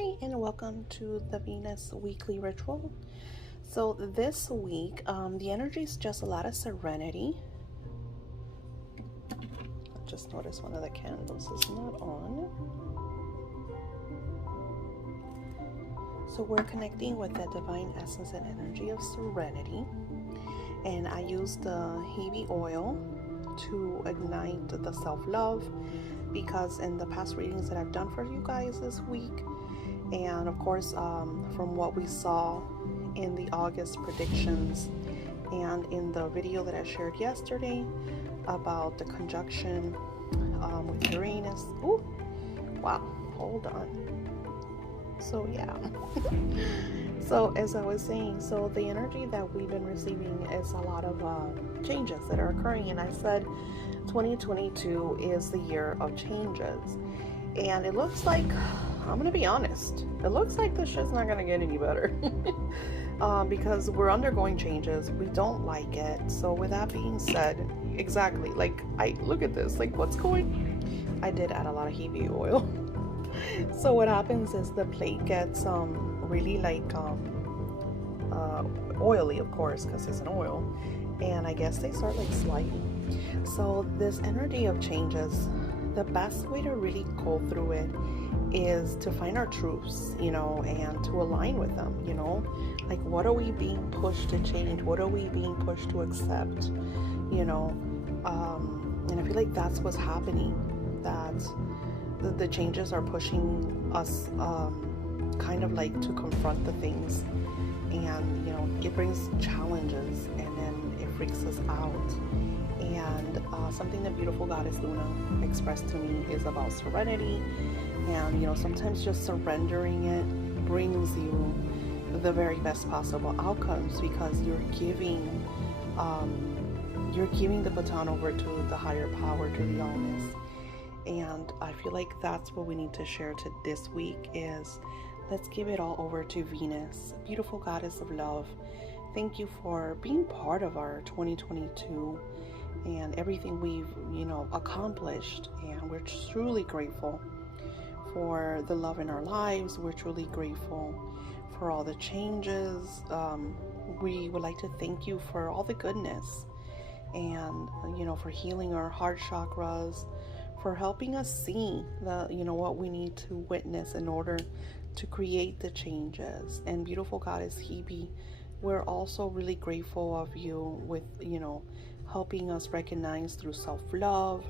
Hi, and welcome to the Venus Weekly Ritual. So this week, the energy is just a lot of serenity. I just noticed one of the candles is not on. So we're connecting with the divine essence and energy of serenity. And I used the Hebe oil to ignite the self-love, because in the past readings that I've done for you guys this week, and of course from what we saw in the August predictions and in the video that I shared yesterday about the conjunction with Uranus. Ooh, wow, hold on. So yeah. So as I was saying, so the energy that we've been receiving is a lot of changes that are occurring, and I said 2022 is the year of changes, and it looks like, I'm gonna be honest, it looks like this shit's not gonna get any better. Because we're undergoing changes, we don't like it. So with that being said, exactly, like, I look at this, like, what's going, I did add a lot of Hebe oil. So what happens is the plate gets really like oily, of course, because it's an oil, and I guess they start like sliding. So this energy of changes, the best way to really go through it is to find our truths, and to align with them, like, what are we being pushed to change? What are we being pushed to accept? And I feel like that's what's happening, that the changes are pushing us kind of like to confront the things, and it brings challenges, and then it freaks us out. And something that beautiful goddess Luna expressed to me is about serenity, and sometimes just surrendering it brings you the very best possible outcomes, because you're giving the baton over to the higher power, to the allness. And I feel like that's what we need to share to this week is, let's give it all over to Venus, beautiful goddess of love. Thank you for being part of our 2022 and everything we've accomplished, and we're truly grateful for the love in our lives. We're truly grateful for all the changes. We would like to thank you for all the goodness, and for healing our heart chakras, for helping us see what we need to witness in order to create the changes. And beautiful goddess Hebe, we're also really grateful of you with helping us recognize through self-love,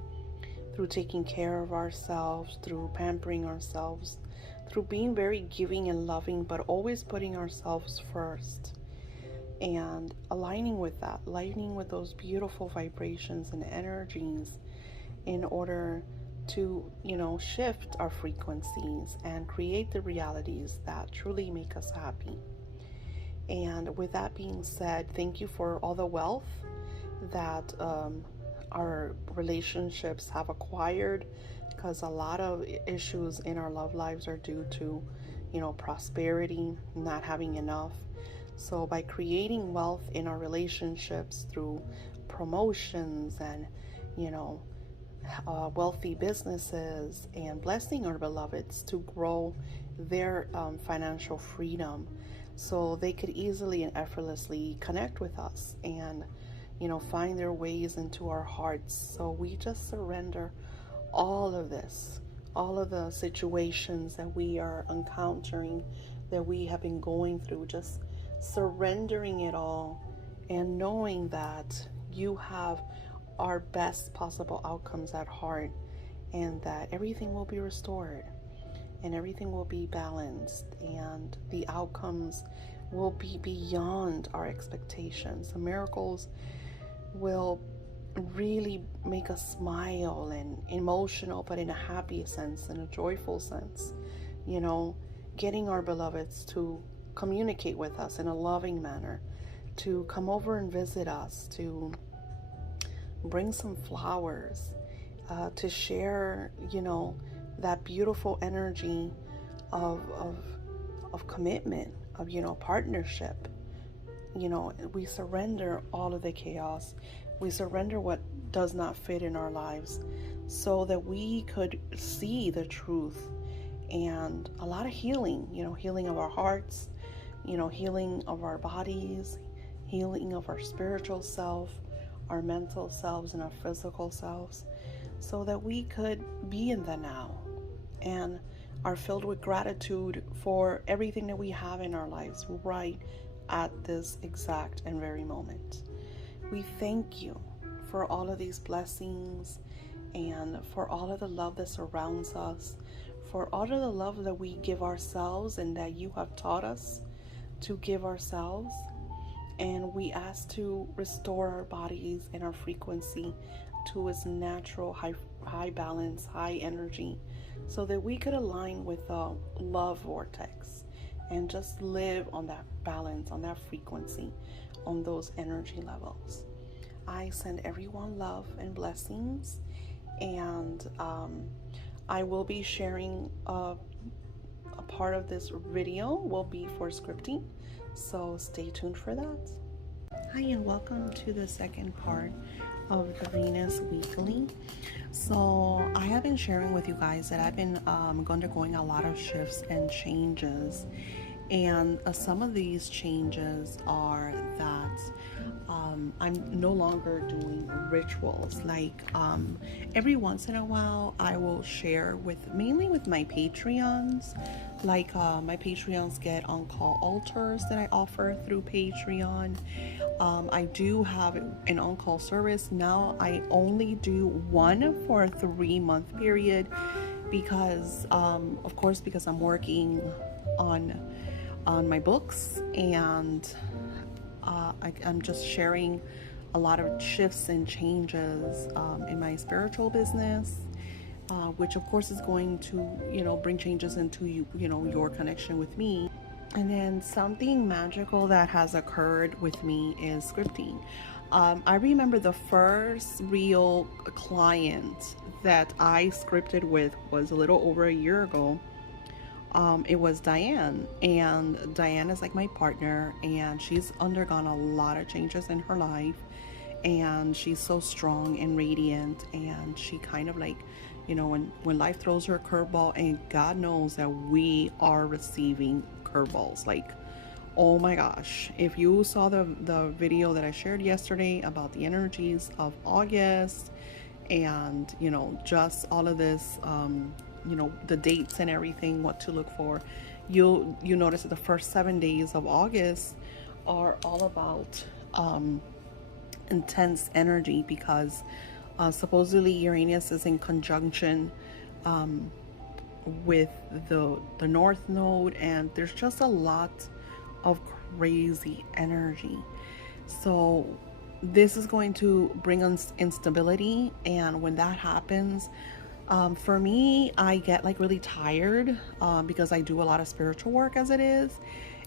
through taking care of ourselves, through pampering ourselves, through being very giving and loving, but always putting ourselves first, and aligning with that, aligning with those beautiful vibrations and energies in order to shift our frequencies and create the realities that truly make us happy. And with that being said, thank you for all the wealth that our relationships have acquired, because a lot of issues in our love lives are due to prosperity, not having enough. So by creating wealth in our relationships through promotions and wealthy businesses, and blessing our beloveds to grow their financial freedom, so they could easily and effortlessly connect with us and find their ways into our hearts. So we just surrender all of this, all of the situations that we are encountering, that we have been going through, just surrendering it all, and knowing that you have our best possible outcomes at heart, and that everything will be restored, and everything will be balanced, and the outcomes will be beyond our expectations. The miracles will really make us smile and emotional, but in a happy sense, in a joyful sense, getting our beloveds to communicate with us in a loving manner, to come over and visit us, to bring some flowers, to share that beautiful energy of commitment, of partnership. We surrender all of the chaos. We surrender what does not fit in our lives, so that we could see the truth and a lot of healing, healing of our hearts, healing of our bodies, healing of our spiritual self, our mental selves, and our physical selves, so that we could be in the now and are filled with gratitude for everything that we have in our lives right at this exact and very moment. We thank you for all of these blessings and for all of the love that surrounds us, for all of the love that we give ourselves and that you have taught us to give ourselves. And we ask to restore our bodies and our frequency to its natural high balance, high energy, so that we could align with the love vortex and just live on that balance, on that frequency, on those energy levels. I send everyone love and blessings, and I will be sharing a part of this video will be for scripting, so stay tuned for that. Hi, and welcome to the second part of the Venus Weekly. So I have been sharing with you guys that I've been undergoing a lot of shifts and changes, and some of these changes are that I'm no longer doing rituals. Like every once in a while I will share mainly with my Patreons. Like my Patreons get on-call altars that I offer through Patreon. I do have an on-call service. Now I only do one for a 3-month period because of course, because I'm working on my books, and I'm just sharing a lot of shifts and changes in my spiritual business, which of course is going to, bring changes into your connection with me. And then something magical that has occurred with me is scripting. I remember the first real client that I scripted with was a little over a year ago. It was Diane, and Diane is like my partner, and she's undergone a lot of changes in her life, and she's so strong and radiant, and she kind of like, when life throws her a curveball, and God knows that we are receiving curveballs, like, oh my gosh, if you saw the video that I shared yesterday about the energies of August, and just all of this, the dates and everything, what to look for, you notice that the first 7 days of August are all about intense energy, because supposedly Uranus is in conjunction with the North Node, and there's just a lot of crazy energy. So this is going to bring us instability, and when that happens, for me, I get like really tired because I do a lot of spiritual work as it is,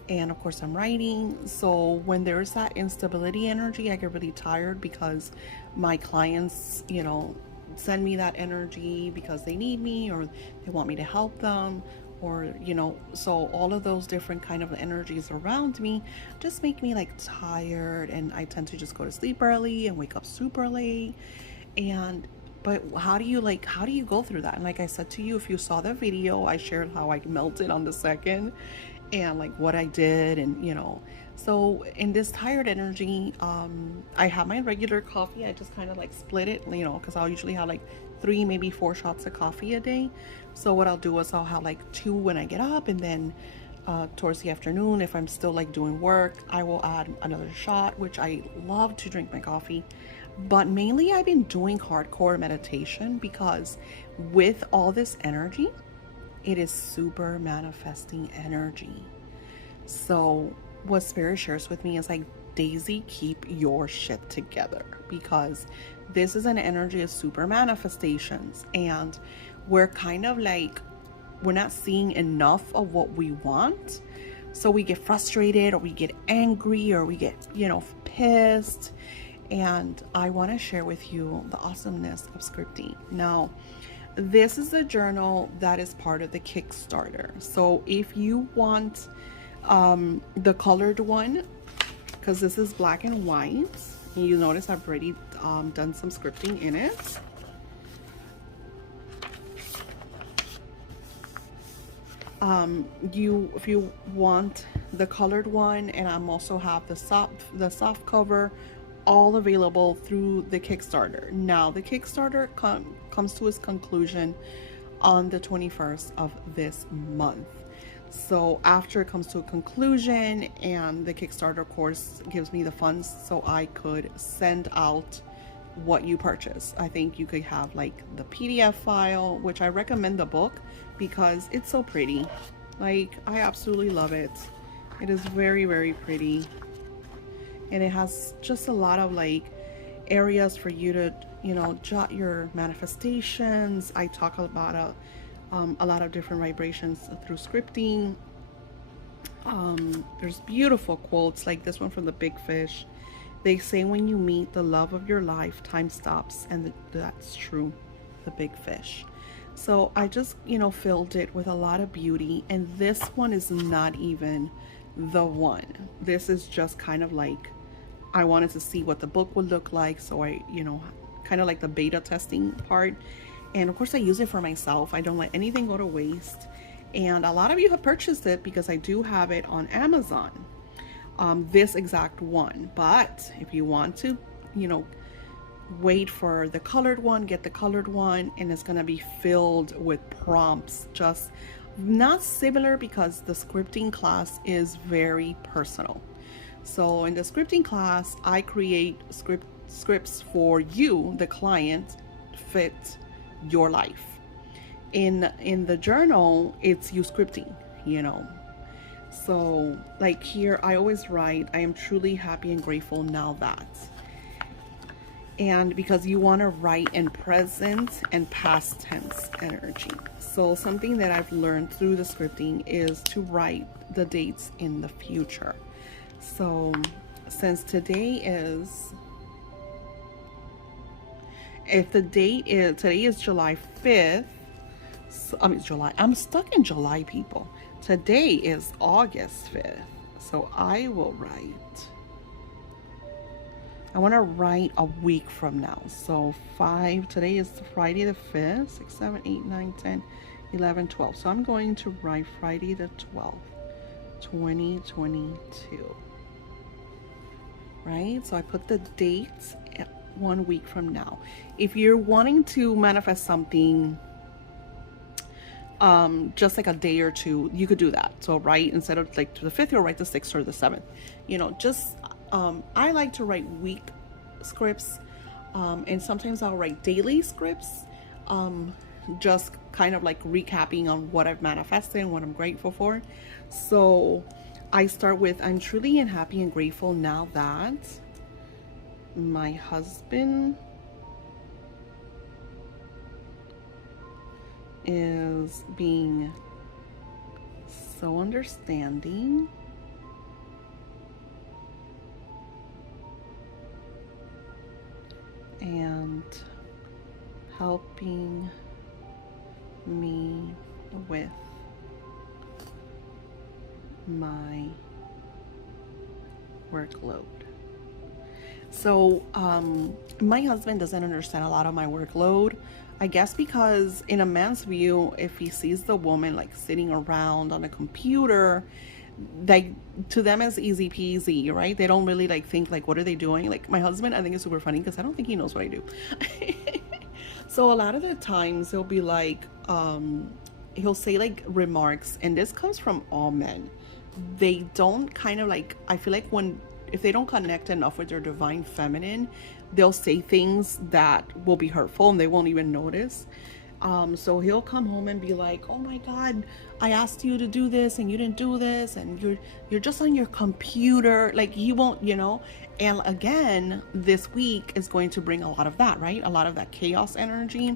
and of course I'm writing. So when there's that instability energy, I get really tired because my clients, send me that energy because they need me, or they want me to help them, or so all of those different kind of energies around me just make me like tired, and I tend to just go to sleep early and wake up super late. But how do you go through that? And like I said to you, if you saw the video, I shared how I melted on the second, and like what I did, and so in this tired energy, I have my regular coffee. I just kind of like split it, because I'll usually have like 3, maybe 4 shots of coffee a day. So what I'll do is I'll have like 2 when I get up, and then towards the afternoon, if I'm still like doing work, I will add another shot, which I love to drink my coffee. But mainly I've been doing hardcore meditation, because with all this energy, it is super manifesting energy. So what Spirit shares with me is like, Daisy, keep your shit together, because this is an energy of super manifestations, and we're kind of like, we're not seeing enough of what we want. So we get frustrated, or we get angry, or we get, pissed. And I want to share with you the awesomeness of scripting. Now, this is a journal that is part of the Kickstarter. So if you want the colored one, because this is black and white, and you notice I've already done some scripting in it. If you want the colored one, and I'm also have the soft cover, all available through the Kickstarter. Now the Kickstarter comes to its conclusion on the 21st of this month. So after it comes to a conclusion, and the Kickstarter of course gives me the funds so I could send out what you purchase. I think you could have like the PDF file, which I recommend the book because it's so pretty. Like, I absolutely love it. It is very, very pretty. And it has just a lot of like areas for you to, you know, jot your manifestations. I talk about a lot of different vibrations through scripting. There's beautiful quotes like this one from the Big Fish. They say when you meet the love of your life, time stops, and that's true, the Big Fish. So I just, you know, filled it with a lot of beauty, and this one is not even the one. This is just kind of like, I wanted to see what the book would look like, so I, you know, kind of like the beta testing part. And of course I use it for myself. I don't let anything go to waste. And a lot of you have purchased it because I do have it on Amazon. This exact one, but if you want to, you know, wait for the colored one, get the colored one, and it's going to be filled with prompts, just not similar, because the scripting class is very personal. So in the scripting class, I create scripts for you, the client, fit your life. In the journal, it's you scripting, you know. So like here, I always write, I am truly happy and grateful now that. And because you want to write in present and past tense energy. So something that I've learned through the scripting is to write the dates in the future. So since today is, if the date is, today is July 5th, so, I mean July, I'm stuck in July, people. Today is August 5th, so I will write, I want to write a week from now. So today is Friday the 5th, 6, 7, 8, 9, 10, 11, 12. So I'm going to write Friday the 12th, 2022. Right? So I put the dates at 1 week from now. If you're wanting to manifest something, just like a day or two, you could do that. So write, instead of like to the 5th, you'll write the 6th or the 7th. You know, just I like to write week scripts, and sometimes I'll write daily scripts, just kind of like recapping on what I've manifested and what I'm grateful for. So I start with, I'm truly and happy and grateful now that my husband is being so understanding and helping me with my workload. So my husband doesn't understand a lot of my workload, I guess, because in a man's view, if he sees the woman like sitting around on a computer, like to them it's easy peasy, right? They don't really like think like, what are they doing? Like my husband, I think it's super funny because I don't think he knows what I do. So a lot of the times he'll be like, he'll say like remarks, and this comes from all men. They don't kind of like, I feel like if they don't connect enough with their divine feminine, they'll say things that will be hurtful and they won't even notice. So he'll come home and be like, oh my God, I asked you to do this and you didn't do this, and you're just on your computer. Like you won't, you know. And again, this week is going to bring a lot of that, right? A lot of that chaos energy.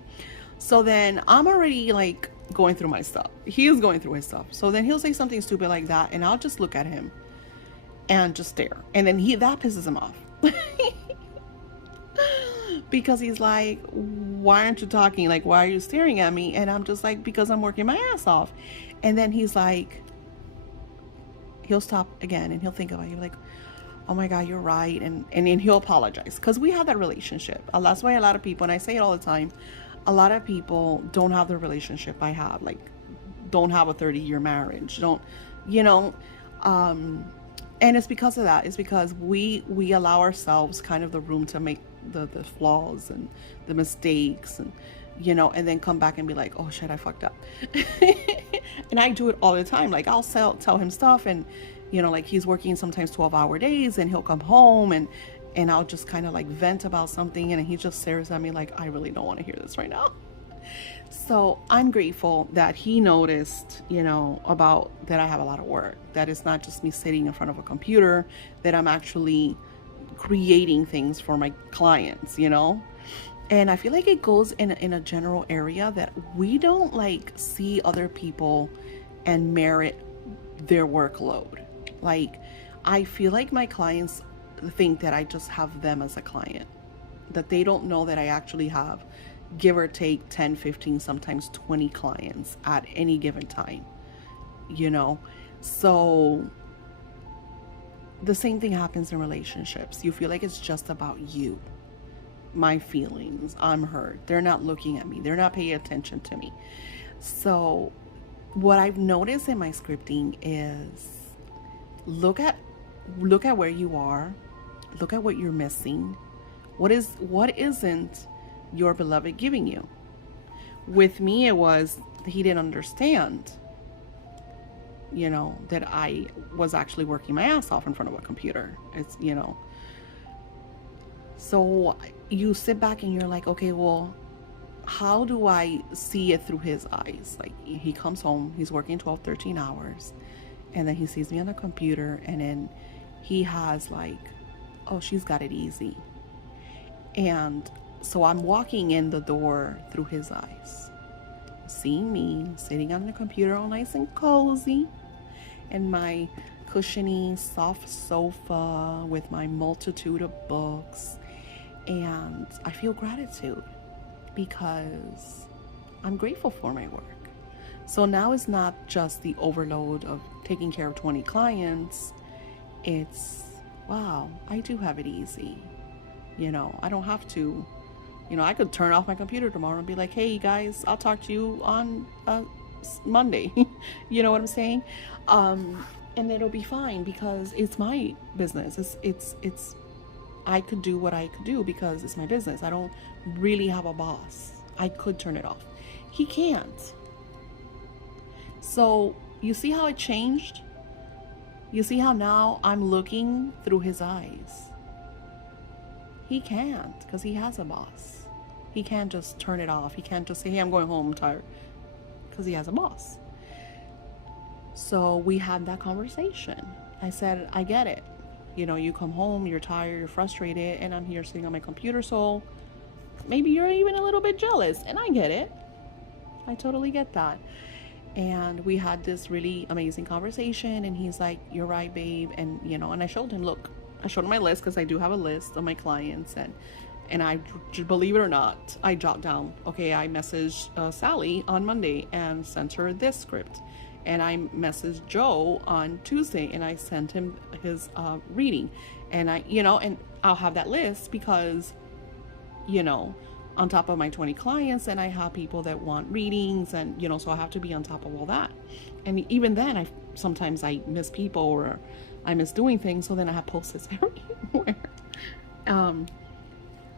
So then I'm already like going through my stuff. He is going through his stuff. So then he'll say something stupid like that, and I'll just look at him and just stare. And then that pisses him off. Because he's like, why aren't you talking? Like, why are you staring at me? And I'm just like, because I'm working my ass off. And then he's like, he'll stop again and he'll think about it. He'll be like, oh my God, you're right. And then he'll apologize, because we have that relationship. That's why a lot of people, and I say it all the time, a lot of people don't have the relationship I have. Like don't have a 30-year marriage. Don't, you know, and it's because of that. It's because we allow ourselves kind of the room to make the flaws and the mistakes, and and then come back and be like, oh shit, I fucked up. And I do it all the time. Like, I'll tell him stuff, and like, he's working sometimes 12-hour days, and he'll come home, and I'll just kind of like vent about something, and he just stares at me like, I really don't want to hear this right now. So I'm grateful that he noticed, about that I have a lot of work, that it's not just me sitting in front of a computer, that I'm actually creating things for my clients, And I feel like it goes in a general area that we don't like see other people and merit their workload. Like, I feel like my clients think that I just have them as a client, that they don't know that I actually have, give or take, 10, 15, sometimes 20 clients at any given time, So the same thing happens in relationships. You feel like it's just about you. My feelings, I'm hurt, they're not looking at me, they're not paying attention to me. So what I've noticed in my scripting is look at where you are, look at what you're missing, what isn't your beloved giving you. With me, it was he didn't understand that I was actually working my ass off in front of a computer. It's so you sit back and you're like, okay, well, how do I see it through his eyes? Like, he comes home, he's working 12, 13 hours, and then he sees me on the computer, and then he has like, oh, she's got it easy. And so I'm walking in the door through his eyes, seeing me sitting on the computer all nice and cozy, and my cushiony soft sofa with my multitude of books. And I feel gratitude because I'm grateful for my work. So now it's not just the overload of taking care of 20 clients. It's, wow, I do have it easy. I don't have to, I could turn off my computer tomorrow and be like, hey guys, I'll talk to you on Monday. You know what I'm saying? And it'll be fine because it's my business. It's I could do what I could do because it's my business. I don't really have a boss. I could turn it off. He can't. So you see how it changed? You see how now I'm looking through his eyes? He can't, because he has a boss. He can't just turn it off. He can't just say, hey, I'm going home, I'm tired, because he has a boss. So we had that conversation. I said, I get it. You come home, you're tired, you're frustrated, and I'm here sitting on my computer, so maybe you're even a little bit jealous, and I get it. I totally get that. And we had this really amazing conversation, and he's like, you're right, babe. And and I showed him, look, I showed him my list, because I do have a list of my clients, and I, believe it or not, I jot down, okay, I messaged Sally on Monday and sent her this script. And I messaged Joe on Tuesday and I sent him his reading. And and I'll have that list because, on top of my 20 clients, and I have people that want readings, and, so I have to be on top of all that. And even then, sometimes I miss people, or I miss doing things. So then I have post-its everywhere.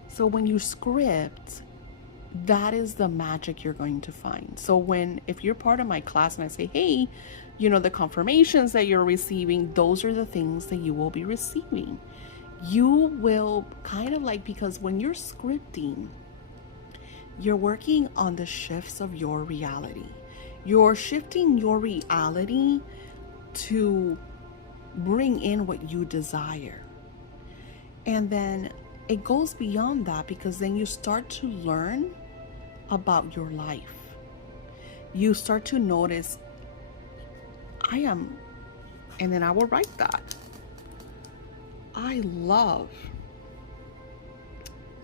So when you script, that is the magic you're going to find. So if you're part of my class and I say, hey, the confirmations that you're receiving, those are the things that you will be receiving. You will kind of like, because when you're scripting, you're working on the shifts of your reality. You're shifting your reality to bring in what you desire. And then it goes beyond that, because then you start to learn about your life. You start to notice, and then I will write that. I love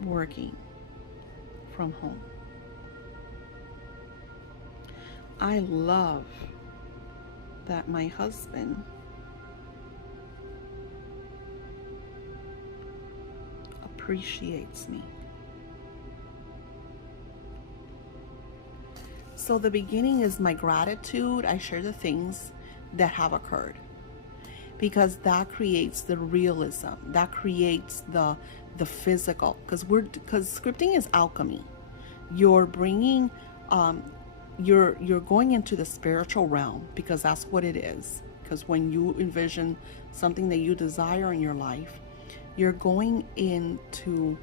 working from home. I love that my husband appreciates me. So the beginning is my gratitude. I share the things that have occurred, because that creates the realism, that creates the physical, because scripting is alchemy. You're bringing you're going into the spiritual realm, because that's what it is. Because when you envision something that you desire in your life, you're going into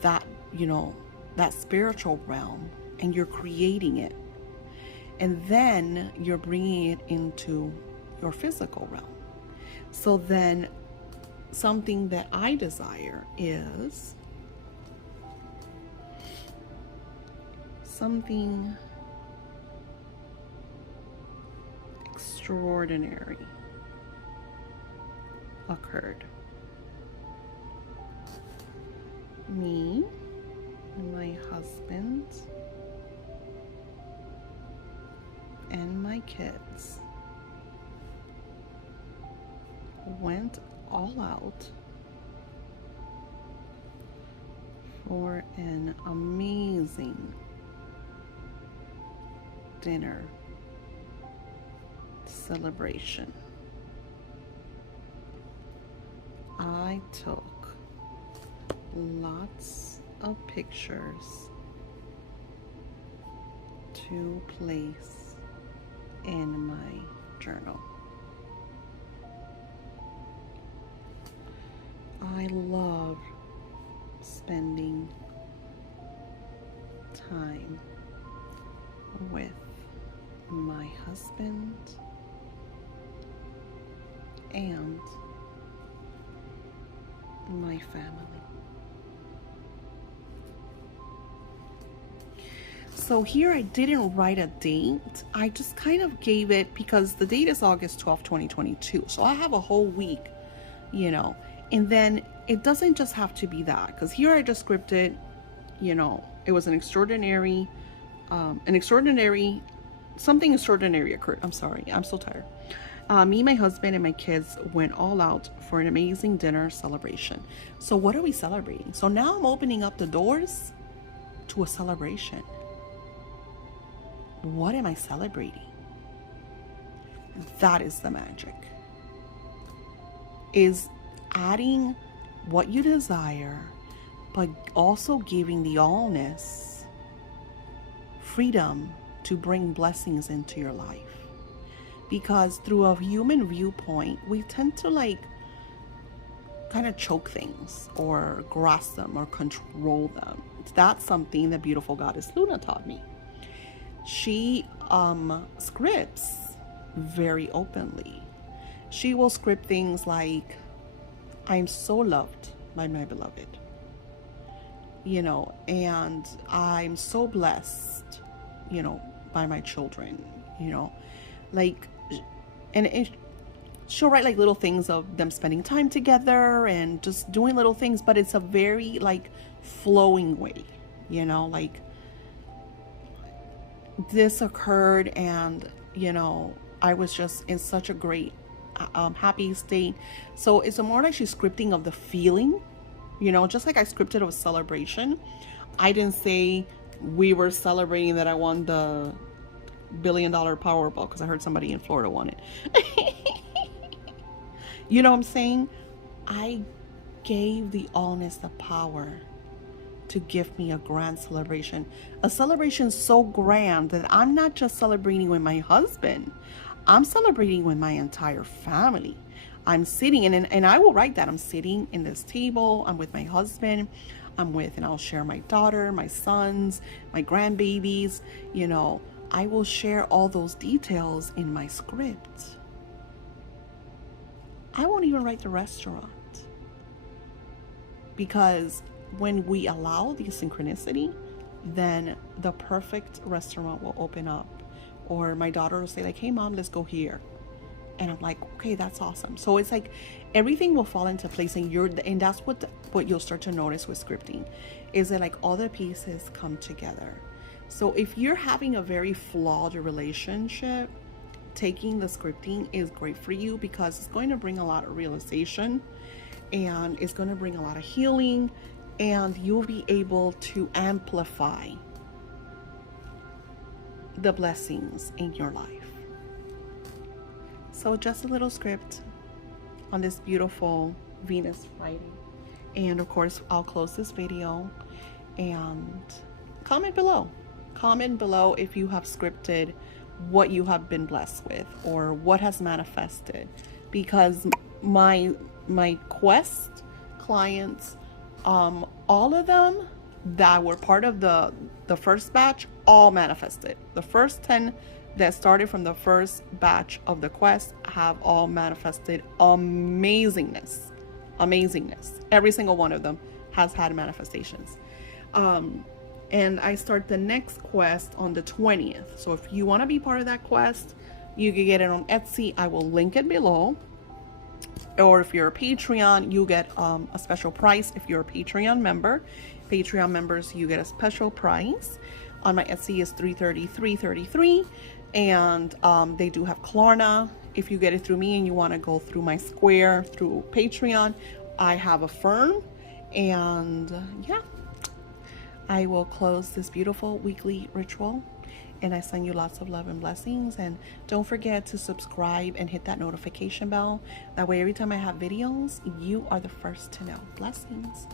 that, that spiritual realm, and you're creating it, and then you're bringing it into your physical realm. So then something that I desire is something extraordinary occurred. Me and my husband and my kids went all out for an amazing dinner celebration. I took lots of pictures to place in my journal. I love spending time with my husband and my family. So here I didn't write a date. I just kind of gave it, because the date is August 12th, 2022. So I have a whole week, and then it doesn't just have to be that, because here I just scripted, it was something extraordinary occurred. I'm sorry, I'm so tired. Me, my husband, and my kids went all out for an amazing dinner celebration. So what are we celebrating? So now I'm opening up the doors to a celebration. What am I celebrating? That is the magic. Is adding what you desire, but also giving the allness, freedom to bring blessings into your life. Because through a human viewpoint, we tend to kind of choke things or grasp them or control them. That's something the beautiful goddess Luna taught me. She scripts very openly. She will script things like, I'm so loved by my beloved, and I'm so blessed, by my children, and she'll write little things of them spending time together and just doing little things, but it's a very flowing way, this occurred, and I was just in such a great happy state. So it's a more like she's scripting of the feeling, just like I scripted a celebration. I didn't say we were celebrating that I won the $1 billion Powerball, because I heard somebody in Florida won it. You know what I'm saying? I gave the allness the power to give me a grand celebration. A celebration so grand that I'm not just celebrating with my husband, I'm celebrating with my entire family. I'm sitting and I will write that I'm sitting in this table, I'm with my husband, and I'll share my daughter, my sons, my grandbabies, I will share all those details in my script. I won't even write the restaurant, because when we allow the synchronicity, then the perfect restaurant will open up. Or my daughter will say hey mom, let's go here. And I'm like, okay, that's awesome. So it's everything will fall into place, and that's what you'll start to notice with scripting, is that all the pieces come together. So if you're having a very flawed relationship, taking the scripting is great for you, because it's going to bring a lot of realization, and it's going to bring a lot of healing, and you'll be able to amplify the blessings in your life. So just a little script on this beautiful Venus Friday. And of course, I'll close this video and comment below. Comment below if you have scripted what you have been blessed with or what has manifested, because my quest clients, all of them that were part of the first batch, all manifested. The first 10 that started from the first batch of the quest have all manifested amazingness. Every single one of them has had manifestations. And I start the next quest on the 20th. So if you want to be part of that quest, you can get it on Etsy. I will link it below. Or if you're a Patreon, you get a special price. If you're a Patreon member, Patreon members, you get a special price. On my Etsy is $333, and they do have Klarna. If you get it through me and you want to go through my Square through Patreon, I have Affirm. And yeah, I will close this beautiful weekly ritual, and I send you lots of love and blessings. And don't forget to subscribe and hit that notification bell. That way every time I have videos, you are the first to know. Blessings.